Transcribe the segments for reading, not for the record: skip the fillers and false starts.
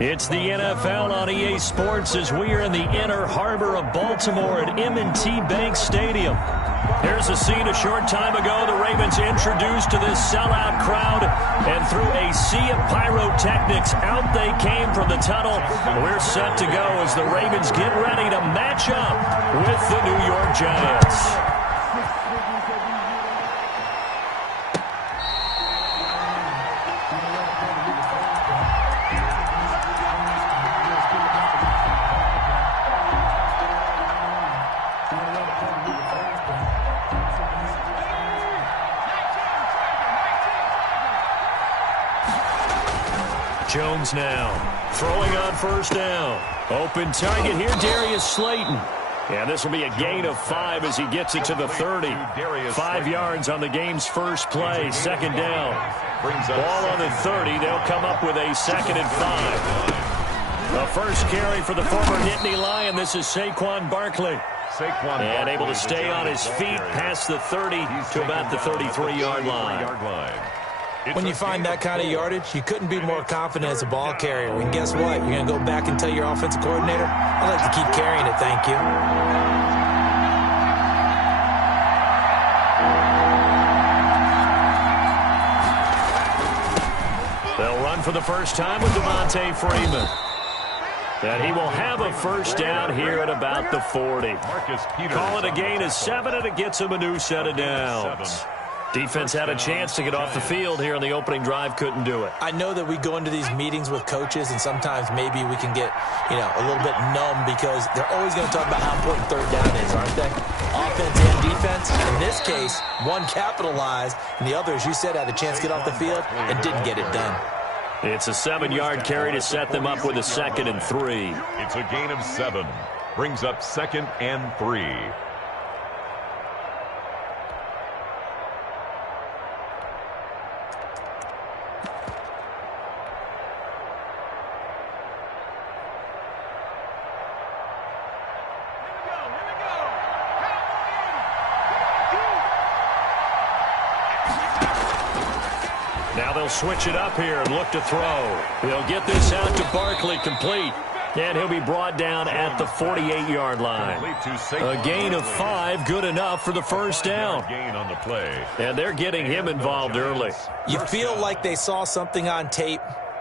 It's the NFL on EA Sports as we are in the inner harbor of Baltimore at M&T Bank Stadium. Here's a scene a short time ago. The Ravens introduced to this sellout crowd, and through a sea of pyrotechnics, out they came from the tunnel. We're set to go as the Ravens get ready to match up with the New York Giants. Jones now throwing on first down. Open target here, Darius Slayton. And this will be a gain of 5 as he gets it to the 30. 5 yards on the game's first play. Second down. Ball on the 30. They'll come up with a 2nd and 5. The first carry for the former Nittany Lion. This is Saquon Barkley. And able to stay on his feet past the 30 to about the 33-yard line. When you find that kind of yardage, you couldn't be more confident as a ball carrier. And guess what? You're going to go back and tell your offensive coordinator, I'd like to keep carrying it, thank you. They'll run for the first time with Devontae Freeman. And he will have a first down here at about the 40. Call it a gain of 7, and it gets him a new set of downs. Defense had a chance to get off the field here in the opening drive, couldn't do it. I know that we go into these meetings with coaches, and sometimes maybe we can get, a little bit numb because they're always going to talk about how important third down is, aren't they? Offense and defense. In this case, one capitalized, and the other, as you said, had a chance to get off the field and didn't get it done. It's a 7-yard carry to set them up with a 2nd and 3. It's a gain of 7. Brings up 2nd and 3. Now they'll switch it up here and look to throw. He'll get this out to Barkley, complete. And he'll be brought down at the 48-yard line. A gain of 5, good enough for the first down. And they're getting him involved early. You feel like they saw something on tape,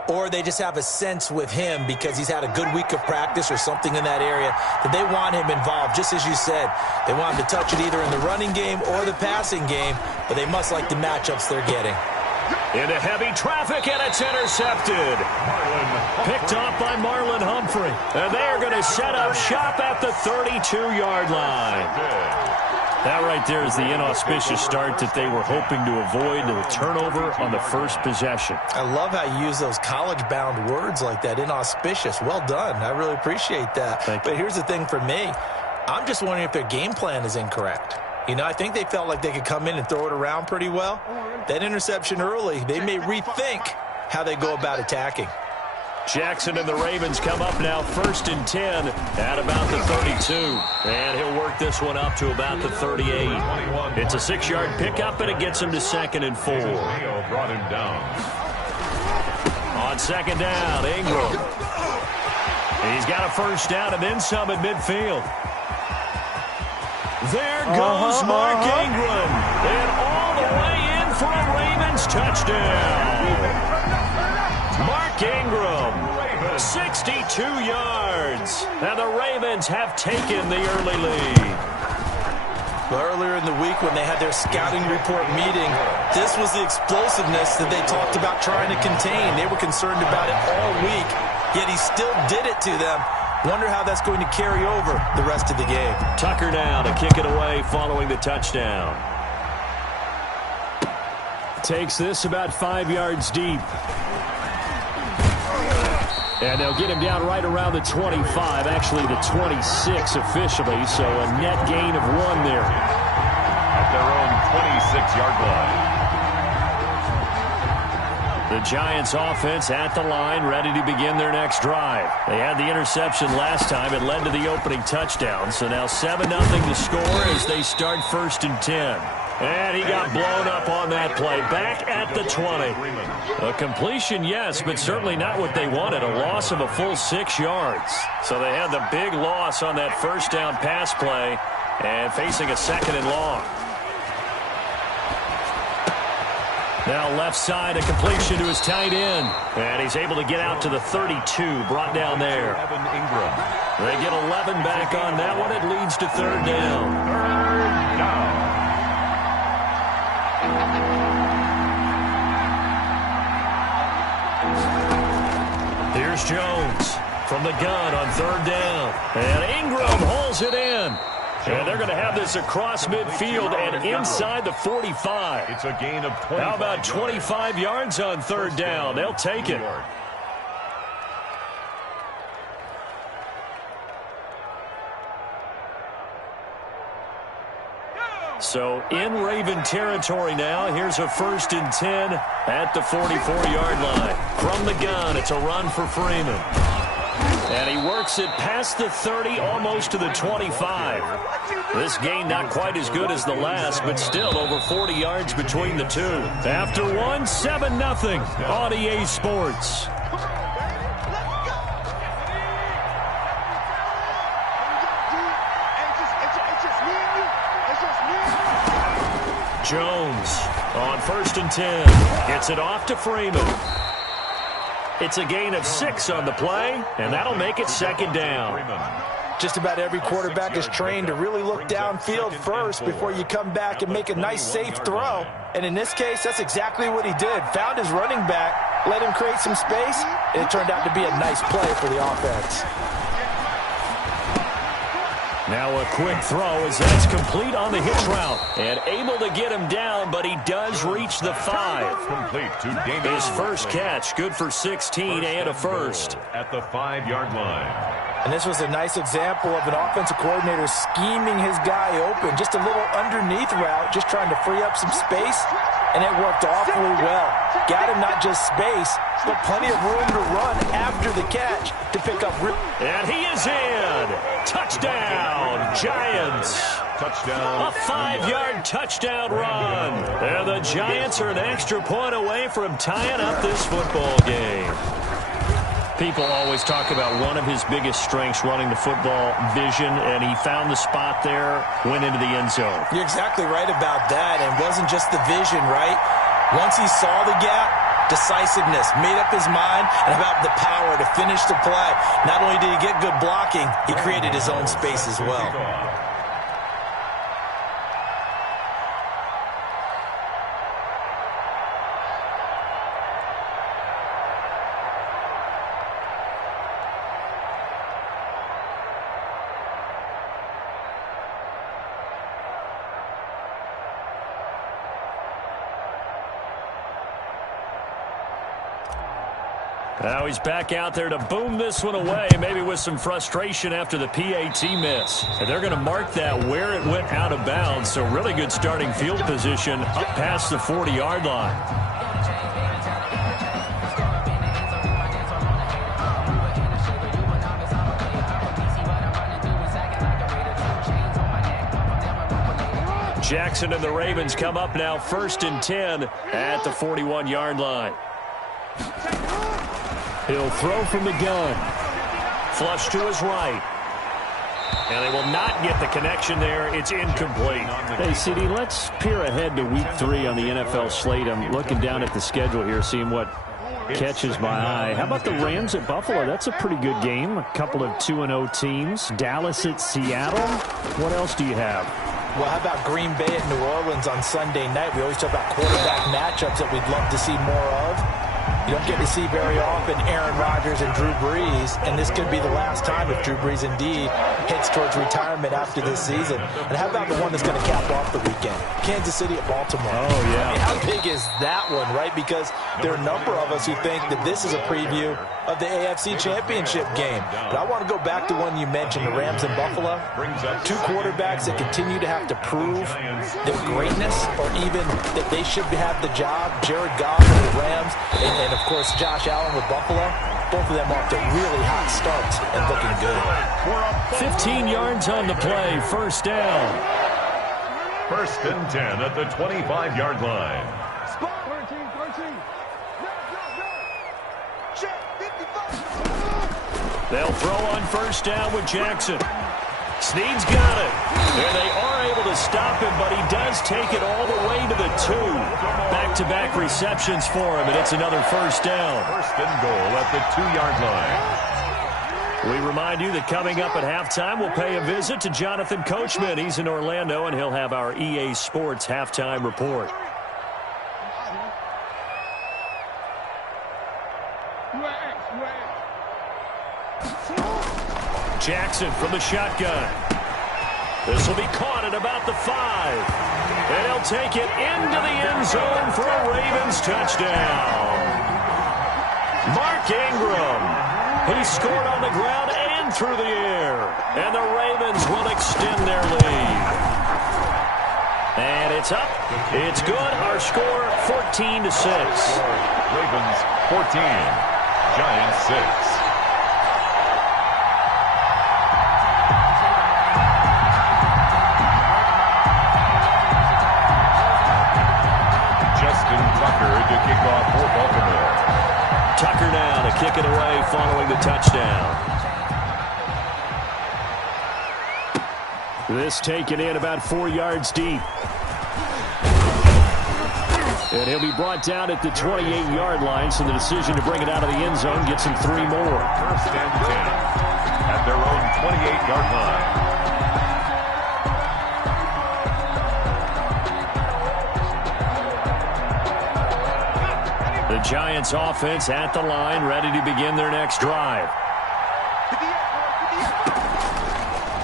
or they just have a sense with him because he's had a good week of practice or something in that area that they want him involved. Just as you said, they want him to touch it either in the running game or the passing game, but they must like the matchups they're getting. Into heavy traffic, and it's intercepted. Picked off by Marlon Humphrey. And they are going to set up shop at the 32-yard line. That right there is the inauspicious start that they were hoping to avoid, the turnover on the first possession. I love how you use those college-bound words like that, inauspicious. Well done. I really appreciate that. But here's the thing for me. I'm just wondering if their game plan is incorrect. I think they felt like they could come in and throw it around pretty well. That interception early, they may rethink how they go about attacking. Jackson and the Ravens come up now 1st and 10 at about the 32. And he'll work this one up to about the 38. It's a 6-yard pickup, and it gets him to 2nd and 4. Brought him down. On 2nd down, Ingram. He's got a first down and then some at midfield. There goes Mark Ingram. And all the way in for a Ravens touchdown. Mark Ingram, 62 yards. And the Ravens have taken the early lead. Well, earlier in the week when they had their scouting report meeting, this was the explosiveness that they talked about trying to contain. They were concerned about it all week, yet he still did it to them. Wonder how that's going to carry over the rest of the game. Tucker now to kick it away following the touchdown. Takes this about 5 yards deep. And they'll get him down right around the 25, actually the 26 officially, so a net gain of 1 there. At their own 26-yard line. The Giants offense at the line, ready to begin their next drive. They had the interception last time. It led to the opening touchdown. So now 7-0 to score as they start 1st and 10. And he got blown up on that play. Back at the 20. A completion, yes, but certainly not what they wanted. A loss of a full 6 yards. So they had the big loss on that first down pass play and facing a 2nd and long. Now left side, a completion to his tight end. And he's able to get out to the 32, brought down there. They get 11 back on that one. It leads to 3rd down. Here's Jones from the gun on 3rd down. And Ingram hauls it in. And they're going to have this across midfield and inside the 45. It's a gain of 25. How about 25 yards on 3rd down? They'll take it. So in Raven territory now. Here's a 1st and 10 at the 44-yard line. From the gun, it's a run for Freeman. And he works it past the 30, almost to the 25. This gain not quite as good as the last, but still over 40 yards between the two. After one, 7-0 on EA Sports. Jones on 1st and 10. Gets it off to Freeman. It's a gain of 6 on the play, and that'll make it 2nd down. Just about every quarterback is trained to really look downfield first before you come back and make a nice, safe throw. And in this case, that's exactly what he did. Found his running back, let him create some space, and it turned out to be a nice play for the offense. Now a quick throw as that's complete on the hitch route. And able to get him down, but he does reach the 5. Complete to Damian. His first catch, good for 16 and a first. At the 5-yard line. And this was a nice example of an offensive coordinator scheming his guy open. Just a little underneath route, just trying to free up some space, and it worked awfully well. Got him not just space, but plenty of room to run after the catch to pick up. And he is in. Touchdown, Giants. Touchdown. A 5-yard touchdown run. And the Giants are an extra point away from tying up this football game. People always talk about one of his biggest strengths, running the football, vision, and he found the spot there, went into the end zone. You're exactly right about that, and it wasn't just the vision, right? Once he saw the gap, decisiveness, made up his mind, and about the power to finish the play. Not only did he get good blocking, he created his own space as well. Now he's back out there to boom this one away, maybe with some frustration after the PAT miss. And they're going to mark that where it went out of bounds, so really good starting field position up past the 40-yard line. Jackson and the Ravens come up now 1st and 10 at the 41-yard line. He'll throw from the gun. Flush to his right. And they will not get the connection there. It's incomplete. Hey, CD, let's peer ahead to Week 3 on the NFL slate. I'm looking down at the schedule here, seeing what catches my eye. How about the Rams at Buffalo? That's a pretty good game. A couple of 2-0 teams. Dallas at Seattle. What else do you have? Well, how about Green Bay at New Orleans on Sunday night? We always talk about quarterback matchups that we'd love to see more of. You don't get to see very often Aaron Rodgers and Drew Brees, and this could be the last time if Drew Brees indeed heads towards retirement after this season. And how about the one that's going to cap off the weekend? Kansas City at Baltimore. Oh, yeah. I mean, how big is that one, right? Because there are a number of us who think that this is a preview of the AFC Championship game. But I want to go back to one you mentioned, the Rams in Buffalo. Two quarterbacks that continue to have to prove their greatness or even that they should have the job. Jared Goff with the Rams and of course, Josh Allen with Buffalo. Both of them off to really hot starts and looking good. 15 yards on the play, 1st down. First and 10 at the 25-yard line. They'll throw on first down with Jackson. Snead's got it. And they are able to stop him, but he does take it all the way to the 2. Back-to-back receptions for him, and it's another first down. First and goal at the 2-yard line. We remind you that coming up at halftime, we'll pay a visit to Jonathan Coachman. He's in Orlando, and he'll have our EA Sports halftime report. Jackson from the shotgun. This will be caught at about the 5. And he'll take it into the end zone for a Ravens touchdown. Mark Ingram. He scored on the ground and through the air. And the Ravens will extend their lead. And it's up. It's good. Our score, 14-6. Ravens 14, Giants 6. To kick off for Baltimore. Tucker now to kick it away following the touchdown. This taken in about 4 yards deep. And he'll be brought down at the 28-yard line, so the decision to bring it out of the end zone gets him 3 more. First and 10 at their own 28-yard line. The Giants offense at the line, ready to begin their next drive.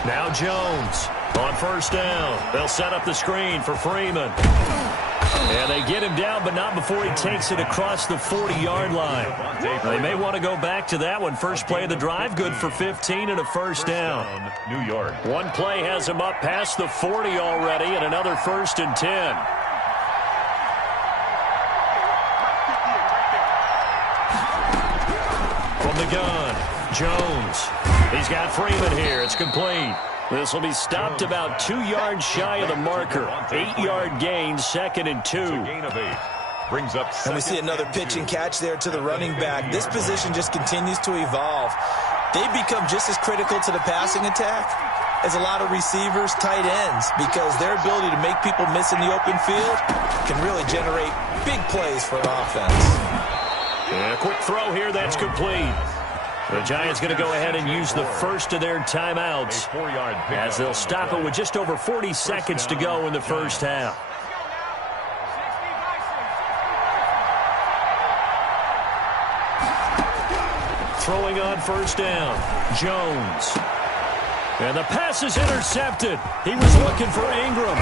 Now Jones on first down. They'll set up the screen for Freeman. And they get him down, but not before he takes it across the 40-yard line. They may want to go back to that one. First play of the drive, good for 15 and a first down. New York. One play has him up past the 40 already, and another first and 10. From the gun, Jones. He's got Freeman here. It's complete. This will be stopped about 2 yards shy of the marker. 8-yard gain, 2nd and 2. Gain of 8. Brings up and we see another pitch and catch there to the running back. This position just continues to evolve. They become just as critical to the passing attack as a lot of receivers, tight ends, because their ability to make people miss in the open field can really generate big plays for an offense. Yeah, quick throw here, that's complete. The Giants going to go ahead and use the first of their timeouts as they'll stop it with just over 40 seconds to go in the first half. Throwing on first down, Jones. And the pass is intercepted. He was looking for Ingram.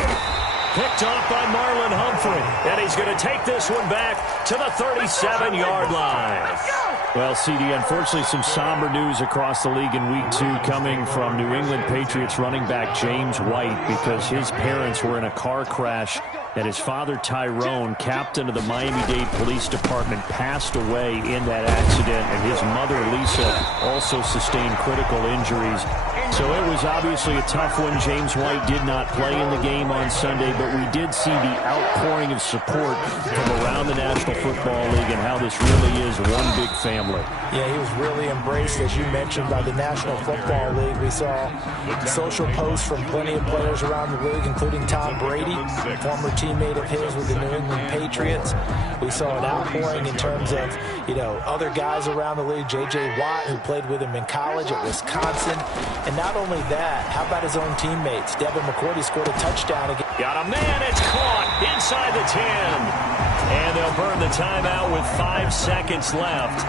Picked off by Marlon Humphrey. And he's going to take this one back to the 37-yard line. Well, CD, unfortunately some somber news across the league in Week 2 coming from New England Patriots running back James White, because his parents were in a car crash that his father Tyrone, captain of the Miami-Dade Police Department, passed away in that accident, and his mother Lisa also sustained critical injuries. So it was obviously a tough one. James White did not play in the game on Sunday, but we did see the outpouring of support from around the National Football League and how this really is one big family. Yeah, he was really embraced, as you mentioned, by the National Football League. We saw social posts from plenty of players around the league, including Tom Brady, former teammate of his with the New England Patriots. We saw an outpouring in terms of, other guys around the league. J.J. Watt, who played with him in college at Wisconsin. And not only that, how about his own teammates? Devin McCourty scored a touchdown again. Got a man, it's caught inside the 10. And they'll burn the timeout with 5 seconds left.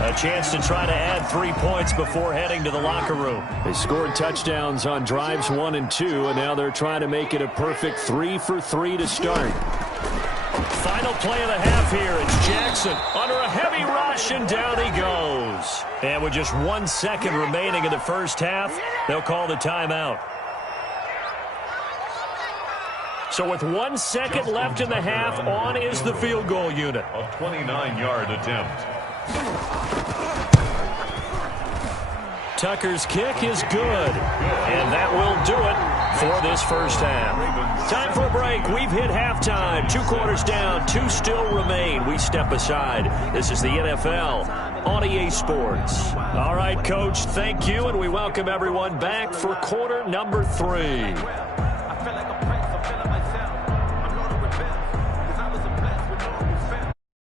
A chance to try to add 3 points before heading to the locker room. They scored touchdowns on drives 1 and 2, and now they're trying to make it a perfect 3 for 3 to start. Final play of the half here. It's Jackson under a heavy rush, and down he goes. And with just 1 second remaining in the first half, they'll call the timeout. So with 1 second left in the half, on is the field goal unit. A 29-yard attempt. Tucker's kick is good, and that will do it. for this first half. Time for a break. We've hit halftime. 2 quarters down. 2 still remain. We step aside. This is the NFL on EA Sports. All right, Coach, thank you, and we welcome everyone back for quarter number 3.